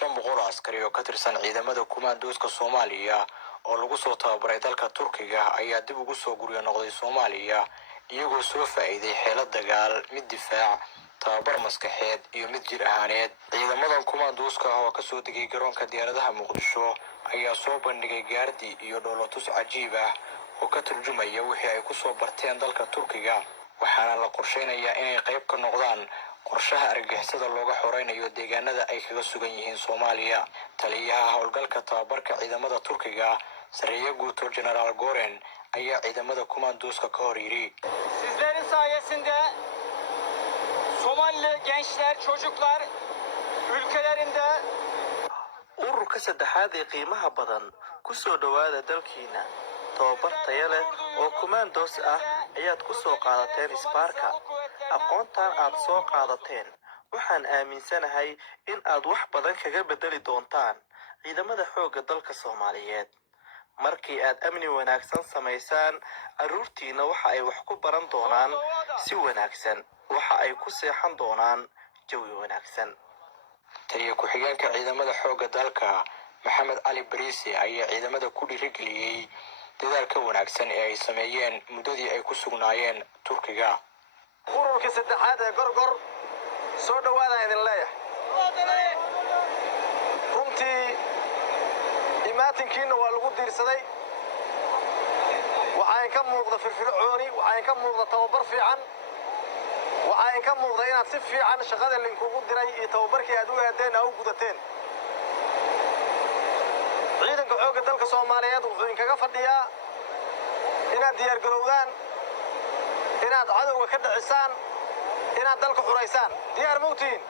500 askari oo ka tirsan ciidamada kumaandooska Soomaaliya oo lagu soo tababaray dalka Turkiga ayaa dib ugu soo guryo noqday Soomaaliya iyagoo soo faa'iiday xeelad dagaal mid difaac tababar maskaxeed iyo mid jir ahaaneed. ciidamadan kumaandooska oo ka soo degay garoonka diyaaradaha Muqdisho ayaa soo bandhigay gaardi iyo dhoolatus cajiib ah oo ka turjumaya wixii ay ku soo barteen dalka Turkiga, waxaana la qorsheynayaa inay qayb ka noqdaan qorshaha argagixisada looga xoreynayo deegaanada ay kaga sugan yihiin Soomaaliya. taliyaha howlgalka tababarka ciidamada Turkiga Saraya Guuto General Goren ayaa ciidamada kumaandooska ka hor yiri: Sizlerin sayesinde Somali gençler, çocuklar ülkelerinde ururka saddexaad ee qiimaha badan ku soo dhawaada dalkiina. tababar tayo leh oo kumaandoos ah ayaad ku soo qaadateen isbaarka. aqoontan aad soo qaadateen waxaan aaminsanahay in aad wax badan kaga bedeli doontaan ciidamada xoogga dalka Soomaaliyeed. markii aad amni wanaagsan samaysaan, carruurtiina waxa ay wax ku baran doonaan si wanaagsan, waxa ay ku seexan doonaan jawi wanaagsan. taliye ku-xigeenka ciidamada xoogga dalka Maxamed Ali Bariisi ayaa ciidamada ku dhiirigeliyay dadaalka wanaagsan ee ay sameeyeen muddadii ay ku sugnaayeen Turkiga. ururka saddexaad ee Gorgor soo dhawaada idin leeyahay. runtii imaatinkiina waa lagu diirsaday. waxaan ka muuqda firfircooni, waxaan ka muuqda tababar fiican, waxaan ka muuqda inaad si fiican shaqada linkugu diray iyo tababarkii aad u aadeen u gudateen. ciidanka xoogga dalka Soomaaliyeed wuxuu inkaga fadhiyaa inaad diyaar garowdaan, inaad cadowga ka dhicisaan, inaad dalka xureysaan. diyaar mawtiin.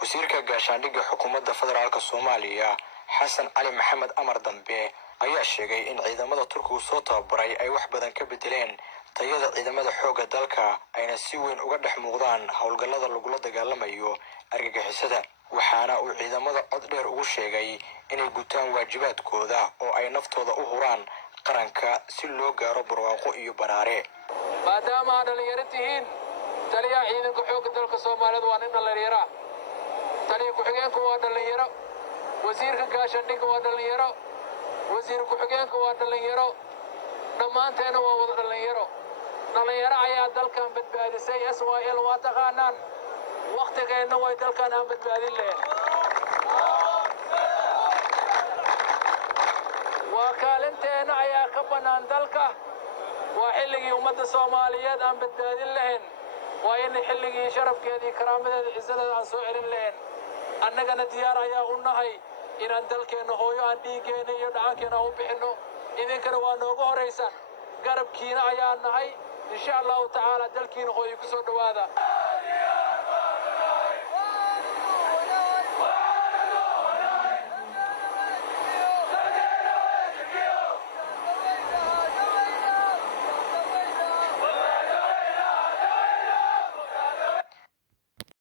wasiirka gaashaandhigga xukuumadda federaalka Soomaaliya Xasan Cali Maxamed Amar Dambe ayaa sheegay in ciidamada Turkigu soo tababaray ay wax badan ka bedeleen tayada ciidamada xoogga dalka ayna si weyn uga dhex muuqdaan howlgallada lagula dagaalamayo argagixisada. waxaana uu ciidamada cod dheer ugu sheegay inay gutaan waajibaadkooda oo ay naftooda u huraan qaranka si loo gaaro barwaaqo iyo baraare. maadaama dhalinyaro tihiin, taliyaha ciidanka xoogga dalka Soomaaliyeed waa nin dhalinyaro. taliye ku-xigeenku waa dhalinyaro, wasiirka gaashaandhigga waa dhalinyaro, wasiir ku-xigeenka waa dhalinyaro, dhammaanteena waa wada dhalinyaro. dhalinyaro ayaa dalkan badbaadisay. SYL waa taqaanaan, waqtigeenna way dalkan aan badbaadin lahayn. waa kaalinteena ayaa ka bannaan dalka. waa xilligii ummadda Soomaaliyeed aan badbaadin lahayn. waa in xilligii sharafkeedii karaamadeeda ciisadeeda aan soo celin lahayn. annagana diyaar ayaa u nahay inaan dalkeenna hooyo aan dhiiggeena iyo dhacankeena u bixinno. idinkana waa nooga horeysaan, garabkiina ayaa nahay. insha allahu tacaala dalkiina hooyo ku soo dhawaada.